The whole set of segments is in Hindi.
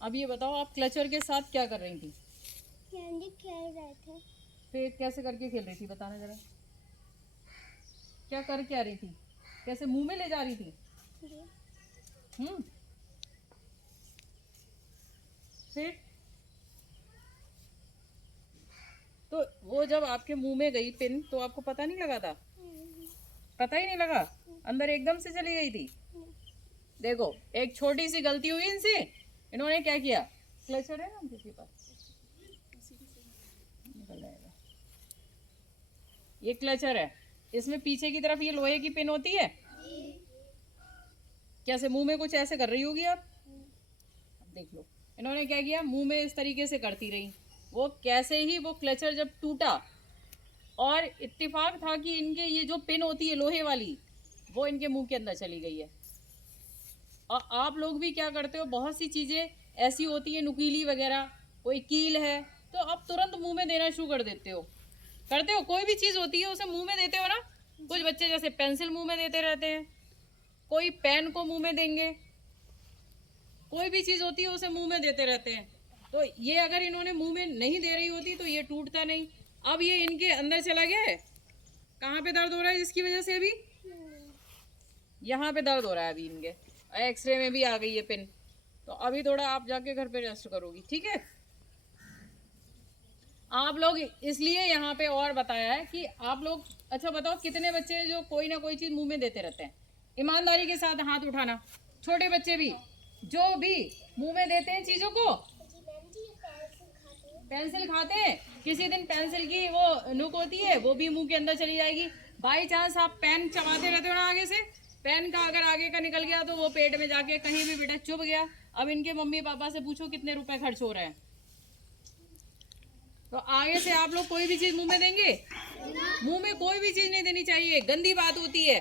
अब ये बताओ, आप क्लचर के साथ क्या कर रही थी? कैंडी खेल रहे थे। फिर कैसे करके खेल रही थी, बताना जरा। क्या कर क्या रही थी? कैसे मुंह में ले जा रही थी? जी। हम्म। फिर तो वो जब आपके मुंह में गई पिन तो आपको पता नहीं लगा था? पता ही नहीं लगा, अंदर एकदम से चली गई थी। देखो, एक छोटी सी गलती हुई इनसे, इन्होंने क्या किया, क्लचर है ना किसी पास, निकल जाएगा, ये क्लचर है, इसमें पीछे की तरफ ये लोहे की पिन होती है। कैसे मुंह में कुछ ऐसे कर रही होगी आप, देख लो। इन्होंने क्या किया, मुंह में इस तरीके से करती रही। वो कैसे ही वो क्लचर जब टूटा, और इत्तेफाक था कि इनके ये जो पिन होती है लोहे वाली, वो इनके मुंह के अंदर चली गई है। और आप लोग भी क्या करते हो, बहुत सी चीज़ें ऐसी होती है नुकीली वगैरह, कोई कील है तो आप तुरंत मुंह में देना शुरू कर देते हो। करते हो, कोई भी चीज़ होती है उसे मुंह में देते हो ना। कुछ बच्चे जैसे पेंसिल मुंह में देते रहते हैं, कोई पेन को मुंह में देंगे, कोई भी चीज़ होती है उसे मुंह में देते रहते हैं। तो ये अगर इन्होंने मुंह में नहीं दे रही होती तो ये टूटता नहीं। अब ये इनके अंदर चला गया है। कहाँ पे दर्द हो रहा है जिसकी वजह से? अभी यहाँ पे दर्द हो रहा है अभी इनके, एक्सरे में भी आ गई है पिन। तो अभी थोड़ा आप जाके घर पे रेस्ट करोगी, ठीक है? आप लोग इसलिए यहाँ पे और बताया है कि आप लोग, अच्छा बताओ, कितने बच्चे हैं जो कोई ना कोई चीज़ मुंह में देते रहते हैं? ईमानदारी के साथ हाथ उठाना। छोटे बच्चे भी जो भी मुंह में देते हैं चीज़ों को। पेंसिल खाते हैं, किसी दिन पेंसिल की वो नुक होती है वो भी मुंह के अंदर चली जाएगी। बाई चांस आप पेन चबाते रहते हो ना आगे से, पेन का अगर आगे का निकल गया तो वो पेट में जाके कहीं भी बेटा चुभ गया। अब इनके मम्मी पापा से पूछो कितने रुपए खर्च हो रहे हैं। तो आगे से आप लोग कोई भी चीज मुंह में देंगे? मुंह में कोई भी चीज नहीं देनी चाहिए, गंदी बात होती है।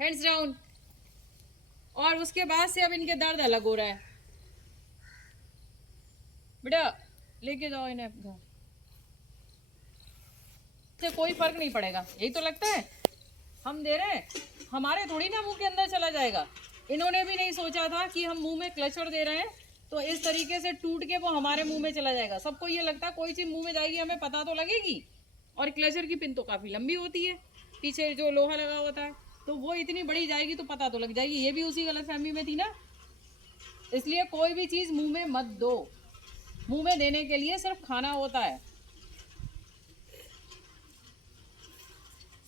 Hands down. और उसके बाद से अब इनके दर्द अलग हो रहा है। बेटा लेके जाओ इन्हें घर से, कोई फर्क नहीं पड़ेगा। यही तो लगता है हम दे रहे हैं, हमारे थोड़ी ना मुंह के अंदर चला जाएगा। इन्होंने भी नहीं सोचा था कि हम मुंह में क्लचर दे रहे हैं तो इस तरीके से टूट के वो हमारे मुंह में चला जाएगा। सबको ये लगता है कोई चीज मुंह में जाएगी हमें पता तो लगेगी। और क्लचर की पिन तो काफी लंबी होती है, पीछे जो लोहा लगा होता है, तो वो इतनी बड़ी जाएगी तो पता तो लग जाएगी। ये भी उसी गलतफहमी में थी ना। इसलिए कोई भी चीज मुंह में मत दो। मुंह में देने के लिए सिर्फ खाना होता है।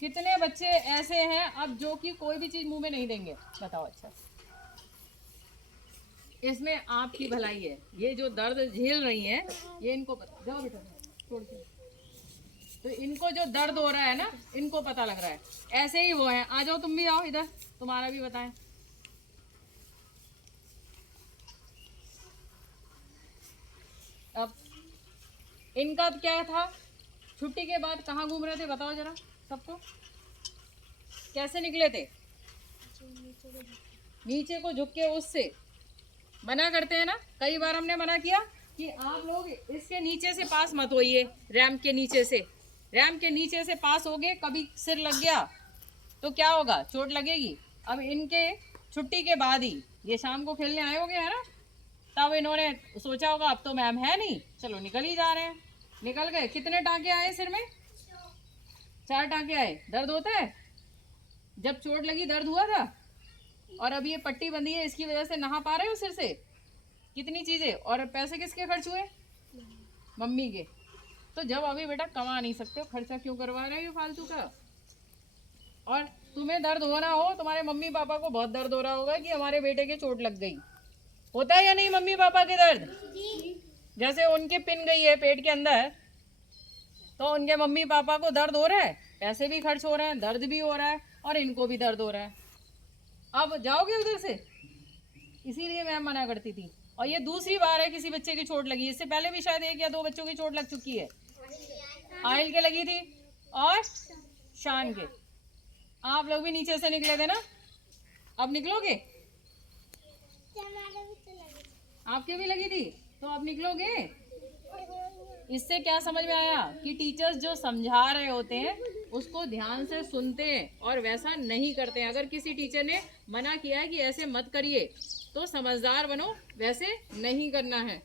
कितने बच्चे ऐसे हैं अब जो कि कोई भी चीज मुंह में नहीं देंगे, बताओ। अच्छा, इसमें आपकी भलाई है। ये जो दर्द झेल रही हैं, ये इनको पता, जाओ बेटा छोड़ के। तो इनको जो दर्द हो रहा है ना, इनको पता लग रहा है। ऐसे ही वो है। आ जाओ तुम भी, आओ इधर, तुम्हारा भी बताएं। अब इनका क्या था, छुट्टी के बाद कहाँ घूम रहे थे बताओ जरा सबको। कैसे निकले थे? नीचे को झुक के उससे मना करते हैं ना। कई बार हमने मना किया कि आप लोग इसके नीचे से पास मत होइए, रैम्प के नीचे से। रैम्प के नीचे से पास होगे, कभी सिर लग गया तो क्या होगा, चोट लगेगी। अब इनके छुट्टी के बाद ही ये शाम को खेलने आए होंगे है ना, तब इन्होंने सोचा होगा अब तो मैम है नहीं, चलो निकल ही जा रहे हैं। निकल गए। कितने टांके आए सिर में? 4 टांके आए। दर्द होता है? जब चोट लगी दर्द हुआ था? और अब ये पट्टी बंधी है, इसकी वजह से नहा पा रहे हो सिर से? कितनी चीजें। और पैसे किसके खर्च हुए? मम्मी के। तो जब अभी बेटा कमा नहीं सकते हो, खर्चा क्यों करवा रहे हो फालतू का? और तुम्हें दर्द हो ना हो, तुम्हारे मम्मी पापा को बहुत दर्द हो रहा होगा कि हमारे बेटे के चोट लग गई। होता है या नहीं मम्मी पापा के दर्द? जैसे उनके पिन गई है पेट के अंदर, तो उनके मम्मी पापा को दर्द हो रहा है, पैसे भी खर्च हो रहे हैं, दर्द भी हो रहा है, और इनको भी दर्द हो रहा है। अब जाओगे उधर से? इसीलिए मैं मना करती थी। और ये दूसरी बार है किसी बच्चे की चोट लगी। इससे पहले भी शायद 1 या 2 बच्चों की चोट लग चुकी है। आहिल के लगी थी और शान के। आप लोग भी नीचे से निकले थे ना, अब निकलोगे? आपके भी लगी थी तो अब निकलोगे? इससे क्या समझ में आया कि टीचर्स जो समझा रहे होते हैं उसको ध्यान से सुनते हैं और वैसा नहीं करते हैं। अगर किसी टीचर ने मना किया है कि ऐसे मत करिए तो समझदार बनो, वैसे नहीं करना है।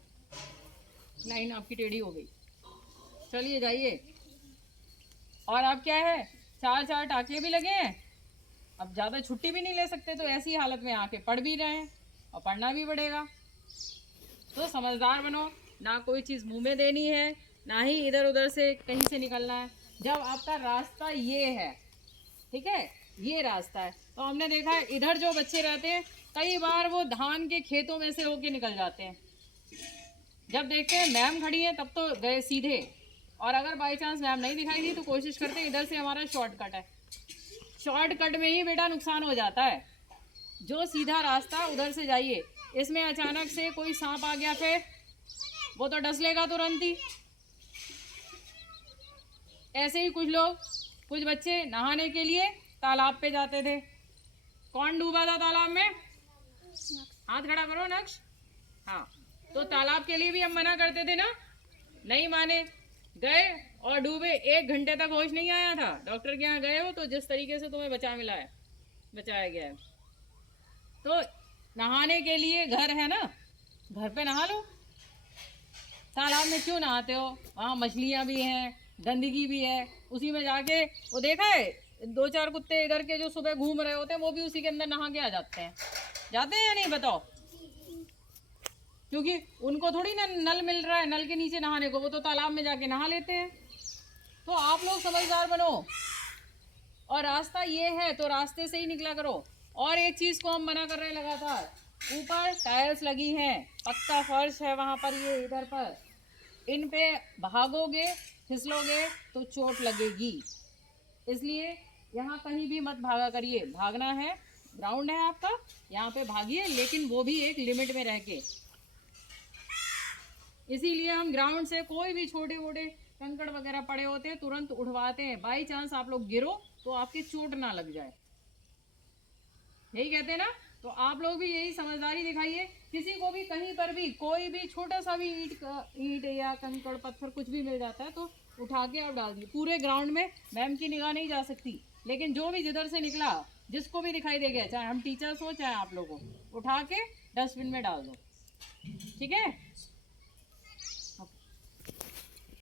लाइन आपकी टेढ़ी हो गई, चलिए जाइए। और अब क्या है, 4 टाके भी लगे हैं, अब ज़्यादा छुट्टी भी नहीं ले सकते, तो ऐसी हालत में आके पढ़ भी रहे हैं और पढ़ना भी पड़ेगा। तो समझदार बनो, ना कोई चीज़ मुंह में देनी है, ना ही इधर उधर से कहीं से निकलना है। जब आपका रास्ता ये है, ठीक है, ये रास्ता है, तो हमने देखा है इधर जो बच्चे रहते हैं कई बार वो धान के खेतों में से होके निकल जाते हैं। जब देखते हैं मैम खड़ी है तब तो गए सीधे, और अगर बाई चांस मैम नहीं दिखाई दी तो कोशिश करते हैं इधर से हमारा शॉर्टकट है। शॉर्टकट में ही बेटा नुकसान हो जाता है। जो सीधा रास्ता उधर से जाइए, इसमें अचानक से कोई सांप आ गया फिर वो तो डस लेगा तुरंत ही। ऐसे ही कुछ बच्चे नहाने के लिए तालाब पे जाते थे। कौन डूबा था तालाब में? हाथ खड़ा करो नक्श। हाँ, तो तालाब के लिए भी हम मना करते थे ना, नहीं माने, गए और डूबे। 1 घंटे तक होश नहीं आया था। डॉक्टर के यहाँ गए हो तो जिस तरीके से तुम्हें बचाया गया है। तो नहाने के लिए घर है ना, घर पे नहा लो। तालाब में क्यों नहाते हो? वहाँ मछलियाँ भी हैं, गंदगी भी है, उसी में जाके वो देखा है 2-4 कुत्ते इधर के जो सुबह घूम रहे होते हैं वो भी उसी के अंदर नहा के आ जाते हैं। जाते हैं या नहीं बताओ? क्योंकि उनको थोड़ी ना नल मिल रहा है नल के नीचे नहाने को, वो तो तालाब में जाके नहा लेते हैं। तो आप लोग समझदार बनो, और रास्ता ये है तो रास्ते से ही निकला करो। और एक चीज़ को हम मना कर रहे हैं लगातार, ऊपर टाइल्स लगी हैं, पक्का फर्श है वहाँ पर, ये इधर पर, इन पे भागोगे फिसलोगे तो चोट लगेगी। इसलिए यहाँ कहीं भी मत भागा करिए। भागना है, ग्राउंड है आपका, यहाँ पे भागिए, लेकिन वो भी एक लिमिट में रह के। इसीलिए हम ग्राउंड से कोई भी छोटे मोटे कंकड़ वगैरह पड़े होते हैं तुरंत उठवाते हैं। बाई चांस आप लोग गिरो तो आपकी चोट ना लग जाए, यही कहते हैं ना। तो आप लोग भी यही समझदारी दिखाइए। किसी को भी कहीं पर भी कोई भी छोटा सा भी ईंट या कंकड़ पत्थर कुछ भी मिल जाता है तो उठा के और डाल दिए। पूरे ग्राउंड में मैम की निगाह नहीं जा सकती, लेकिन जो भी जिधर से निकला, जिसको भी दिखाई दे गया, चाहे हम टीचर्स हो चाहे आप लोग हो, उठा के डस्टबिन में डाल दो, ठीक है।